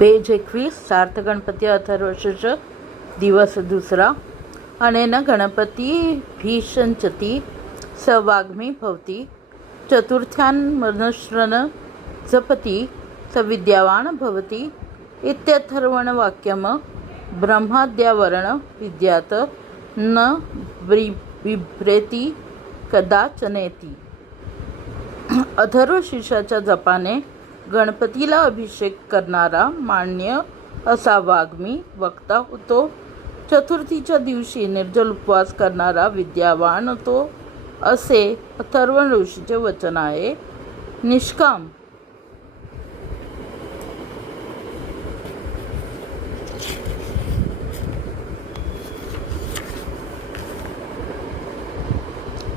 Page 21 सार्थ गणपती अथर्वशीर्ष दिवस दुसरा। अनेन गणपती भीषंचती स वाग्मी भवति चतुर्थ्यान् मनुष्यन् जपति स विद्यावान् भवति इत्यथर्वणवाक्यम् ब्रह्माद्यावरण विद्यात् न बिभ्रेति कदाचनेति। अथर्वशीर्षाच्या जपाने गणपतीला अभिषेक करणारा मान्य असा वाग्मी वक्ता होतो। चतुर्थीच्या दिवशी निर्जल उपवास करणारा विद्यावान होतो, असे अथर्वण ऋषीचे वचन आहे। निष्काम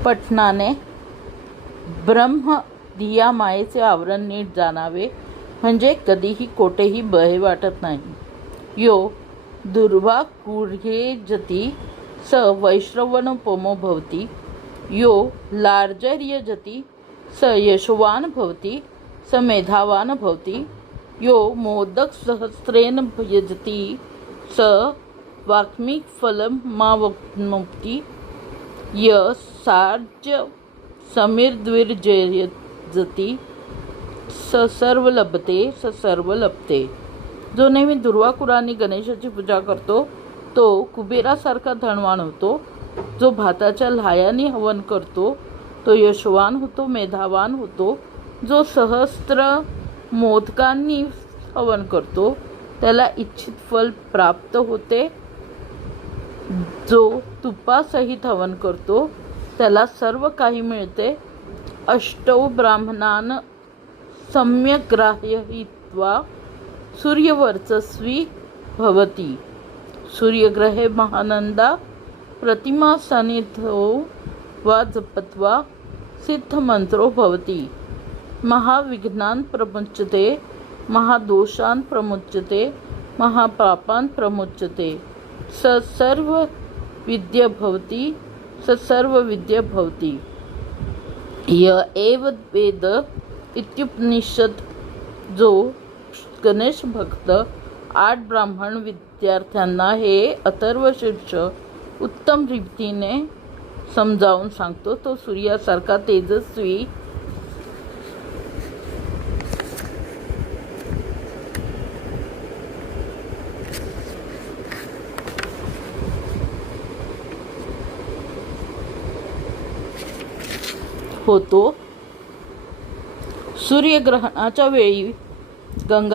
पठनाने ब्रह्म धिया मायेचे आवरण नीट जाणावे, म्हणजे कधीही कोठेही भय वाटत नाही। यो दुर्वा कुर्येजती स वैश्रवणोपमो भवति, यो लार्जर्यजती स यशवान भवति स मेधावान भवति, यो मोदक सहस्रेण यजति स वाक्मिक फलं मावप्नोति, य सार्ज समीर्द्विर्जयजति स सर्व लभते स सर्व लभते। जो नेहमी दुर्वाकुरांनी गणेशाची पूजा करतो तो कुबेरासारखा धनवान होतो। जो भाताच्या लाह्यांनी हवन करतो तो यशवान होतो, मेधावान होतो। जो सहस्त्र मोदकांनी हवन करतो त्याला इच्छित फल प्राप्त होते। जो तुपासहित हवन करतो त्याला सर्व काही मिळते। अष्टौ ब्राह्मणान् सम्यग्राहयित्वा सूर्यवर्चस्वी भवति, सूर्यग्रहे महानंदा प्रतिमा सन्निधौ वा जपत्वा सिद्धमंत्रो भवति, महाविघ्नान् प्रमुच्यते, महादोषान् प्रमुच्यते, महापापान् प्रमुच्यते, स सर्वविद्य भवति स सर्वविद्य भवति। य एव वेद इत्युपनिषद। जो गणेश भक्त 8 ब्राह्मण विद्यार्थ्यांना हे अथर्वशीर्ष उत्तम रीतीने समजावून सांगतो तो सूर्यासारखा तेजस्वी होतो। सूर्यग्रहणाच्या वेळी गंगा